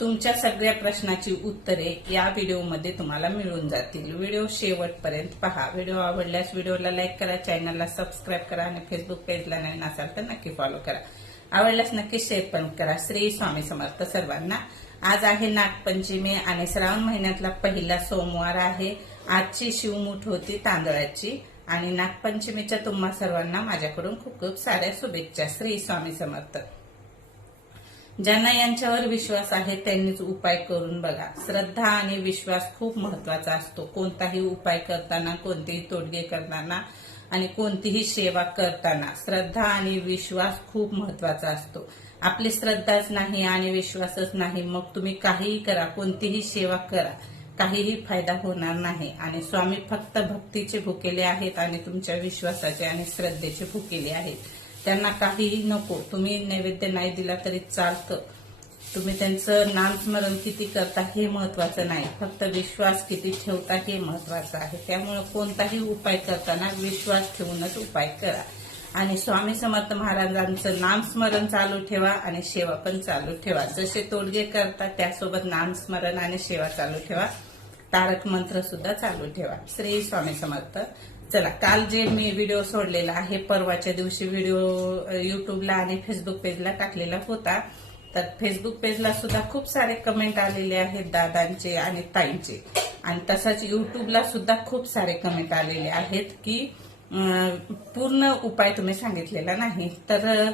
तुमच्या सगळ्या प्रश्नाची उत्तरे या व्हिडिओमध्ये तुम्हाला मिळून जातील। व्हिडिओ शेवटपर्यंत पहा। व्हिडिओ आवडल्यास व्हिडिओला लाईक करा, चॅनलला सबस्क्राईब करा आणि फेसबुक पेजला नवीन असाल तर नक्की फॉलो करा। आवडल्यास नक्की शेअर पण करा। श्री स्वामी समर्थ सर्वांना। आज आहे नागपंचमी आणि श्रावण महिन्यातला पहिला सोमवार आहे। आजची शिवमुठ होती तांदळाची आणि नागपंचमीच्या तुम्हा सर्वांना माझ्याकडून खूप खूप साऱ्या शुभेच्छा। श्री स्वामी समर्थ। ज्यांना यांच्यावर विश्वास आहे त्यांनीच उपाय करून बघा। श्रद्धा आणि विश्वास खूप महत्वाचा असतो। कोणताही उपाय करताना, कोणतेही तोडगे करताना आणि कोणतीही सेवा करताना श्रद्धा आणि विश्वास खूप महत्वाचा असतो। आपली श्रद्धाच नाही आणि विश्वासच नाही, मग तुम्ही काहीही करा, कोणतीही सेवा करा, काहीही फायदा होणार नाही। आणि स्वामी फक्त भक्तीचे भुकेले आहेत आणि तुमच्या विश्वासाचे आणि श्रद्धेचे भुकेले आहेत। त्यांना काहीही नको, तुम्ही नैवेद्य नाही दिला तरी चालतं, तुम्ही त्यांचं नामस्मरण किती करता हे महत्वाचं नाही, फक्त विश्वास किती ठेवता हे महत्वाचं आहे। त्यामुळे कोणताही उपाय करताना विश्वास ठेवूनच उपाय करा आणि स्वामी समर्थ महाराजांचं नामस्मरण चालू ठेवा आणि सेवा पण चालू ठेवा। जसे तोडगे करता त्यासोबत नामस्मरण आणि सेवा चालू ठेवा, तारक मंत्र सुद्धा चालू ठेवा। श्री स्वामी समर्थ। चला, काल जे मी व्हिडिओ सोडलेला आहे, परवाच्या दिवशी व्हिडिओ युट्यूबला आणि फेसबुक पेजला टाकलेला होता, तर फेसबुक पेजला सुद्धा खूप सारे कमेंट आलेले आहेत दादांचे आणि ताईंचे, आणि तसंच युट्यूबला सुद्धा खूप सारे कमेंट आलेले आहेत की पूर्ण उपाय तुम्ही सांगितलेला नाही, तर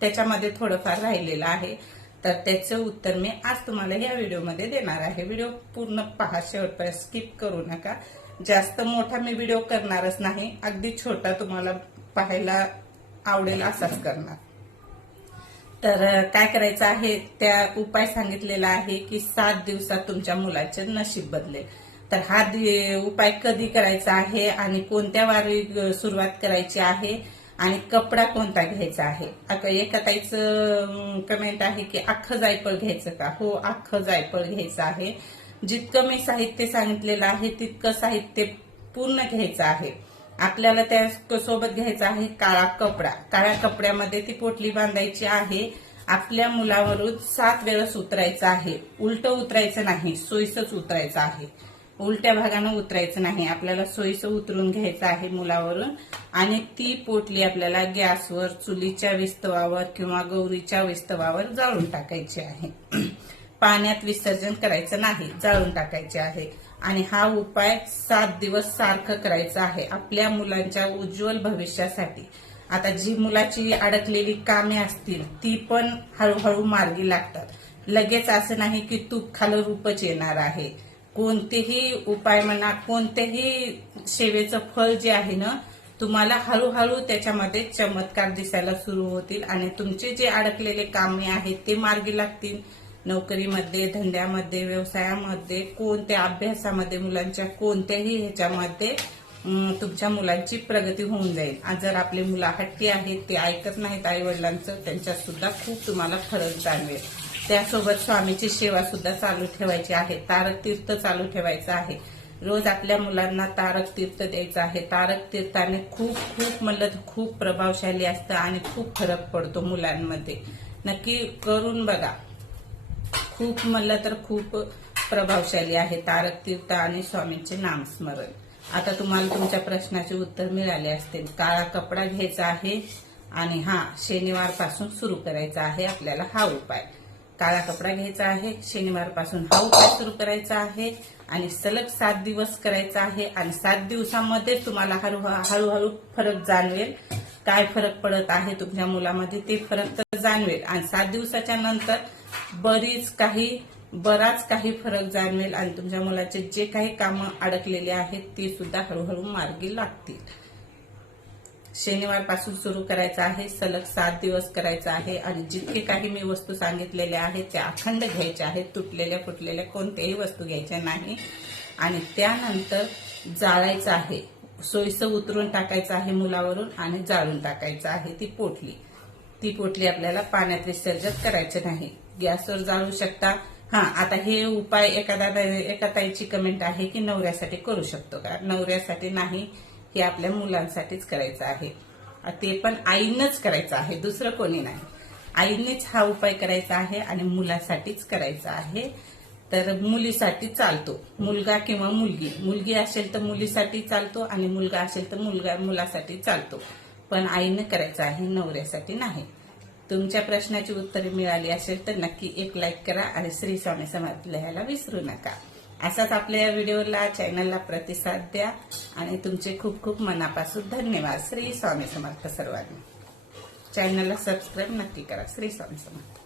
त्याच्यामध्ये थोडंफार राहिलेलं आहे, तर त्याचं उत्तर मी आज तुम्हाला या व्हिडिओमध्ये देणार आहे। व्हिडिओ पूर्ण पहा, शेवटपर्यंत स्किप करू नका। जास्त मोठा मी व्हिडिओ करणारच नाही, अगदी छोटा तुम्हाला पाहायला आवडेल असाच करणार। तर काय करायचं आहे, त्या उपाय सांगितलेला आहे की 7 दिवसात तुमच्या मुलाचे नशीब बदलेल। तर हा उपाय कधी करायचा आहे आणि कोणत्या वारी सुरुवात करायची आहे आणि कपडा कोणता घ्यायचा आहे। एका ताईचं कमेंट आहे की अख्खं जायफळ घ्यायचं का? हो, अख्खं जायफळ घ्यायचं आहे। जितकं मी साहित्य सांगितलेलं आहे तितकं साहित्य पूर्ण घ्यायचं आहे। आपल्याला त्या सोबत घ्यायचा आहे काळा कपडा। काळ्या कपड्यामध्ये ती पोटली बांधायची आहे। आपल्या मुलावरून 7 वेळेस उतरायचं आहे। उलट उतरायचं नाही, सोयीसच उतरायचं आहे, उलट्या भागानं उतरायचं नाही, आपल्याला सोयीचं उतरून घ्यायचं आहे मुलावरून। आणि ती पोटली आपल्याला गॅसवर, चुलीच्या विस्तवावर किंवा गौरीच्या विस्तवावर जाळून टाकायची आहे। पाण्यात विसर्जन करायचं नाही, जाळून टाकायचे आहे। आणि हा उपाय 7 दिवस सारखं करायचा आहे आपल्या मुलांच्या उज्ज्वल भविष्यासाठी। आता जी मुलाची अडकलेली कामे असतील ती पण हळूहळू मार्गी लागतात। लगेच असं नाही की तूप खालं रूपच येणार आहे। कोणतेही उपाय म्हणा, कोणतेही सेवेचं फळ जे आहे ना, तुम्हाला हळूहळू त्याच्यामध्ये चमत्कार दिसायला सुरू होतील आणि तुमचे जे अडकलेले कामे आहेत ते मार्गी लागतील। नोकरीमध्ये, धंद्यामध्ये, व्यवसायामध्ये, कोणत्या अभ्यासामध्ये, मुलांच्या कोणत्याही ह्याच्यामध्ये तुमच्या मुलांची प्रगती होऊन जाईल। आज जर आपले मुलं हट्टी आहेत, ते ऐकत नाहीत आई वडिलांचं, त्यांच्यात सुद्धा खूप तुम्हाला फरक जाणवेल। त्यासोबत स्वामीची सेवा सुद्धा चालू ठेवायची आहे, तारक तीर्थ चालू ठेवायचं आहे। रोज आपल्या मुलांना तारक तीर्थ द्यायचं आहे। तारक तीर्थाने खूप खूप म्हणलं तर खूप प्रभावशाली असतं आणि खूप फरक पडतो मुलांमध्ये। नक्की करून बघा, खूप म्हणलं तर खूप प्रभावशाली आहे तारक तीर्थ आणि स्वामींचे नामस्मरण। आता तुम्हाला तुमच्या प्रश्नाचे उत्तर मिळाले असतील। काळा कपडा घ्यायचा आहे आणि शनिवार पासून सुरू करायचा आहे आपल्याला हा उपाय। काळा कपडा घ्यायचा आहे, शनिवार पासून हा उपाय सुरू करायचा आहे आणि सलग 7 दिवस करायचा आहे। आणि 7 दिवसामध्ये तुम्हाला हळूहळू फरक जाणवेल। काय फरक पडत आहे तुमच्या मुलामध्ये ते फरक तर जाणवेल आणि 7 दिवसाच्या नंतर बराच काही फरक जाणवेल आणि तुमच्या मुलाचे जे काही कामं अडकलेले आहेत ते सुद्धा हळूहळू मार्गी लागतील। शनिवार पासून सुरू करायचं आहे, सलग 7 दिवस करायचं आहे आणि जितके काही मी वस्तू सांगितलेल्या आहेत त्या अखंड घ्यायच्या आहेत, तुटलेल्या फुटलेल्या कोणत्याही वस्तू घ्यायच्या नाही। आणि त्यानंतर जाळायचं आहे, सोयीचं उतरून टाकायचं आहे मुलावरून आणि जाळून टाकायचं आहे ती पोटली आपल्याला विसर्जित करायचं नाही, गॅसवर जाळू शकता। आता हे उपाय एका ताईची कमेंट आहे की नवऱ्यासाठी करू शकतो का? नवऱ्यासाठी नाही, हे आपल्या मुलांसाठीच करायचं आहे, ते पण आईनंच करायचं आहे, दुसरं कोणी नाही। आईनेच हा उपाय करायचा आहे आणि मुलासाठीच करायचा आहे. तर मुलीसाठी चालतो, मुलगा किंवा मुलगी असेल तर मुलीसाठी चालतो आणि मुलगा असेल तर मुलासाठी चालतो, पण आईने करायचा आहे, नवऱ्यासाठी नाही. तुमच्या प्रश्नाची उत्तरे मिळाली असेल तर नक्की एक लाईक करा आणि श्री स्वामी समर्थ लिहायला विसरू नका. असाच आपल्या या व्हिडिओला चॅनलला प्रतिसाद द्या आणि तुमचे खूप खूप मनापासून धन्यवाद. श्री स्वामी समर्थ सर्वांनी. चॅनलला सबस्क्राईब नक्की करा. श्री स्वामी समर्थ.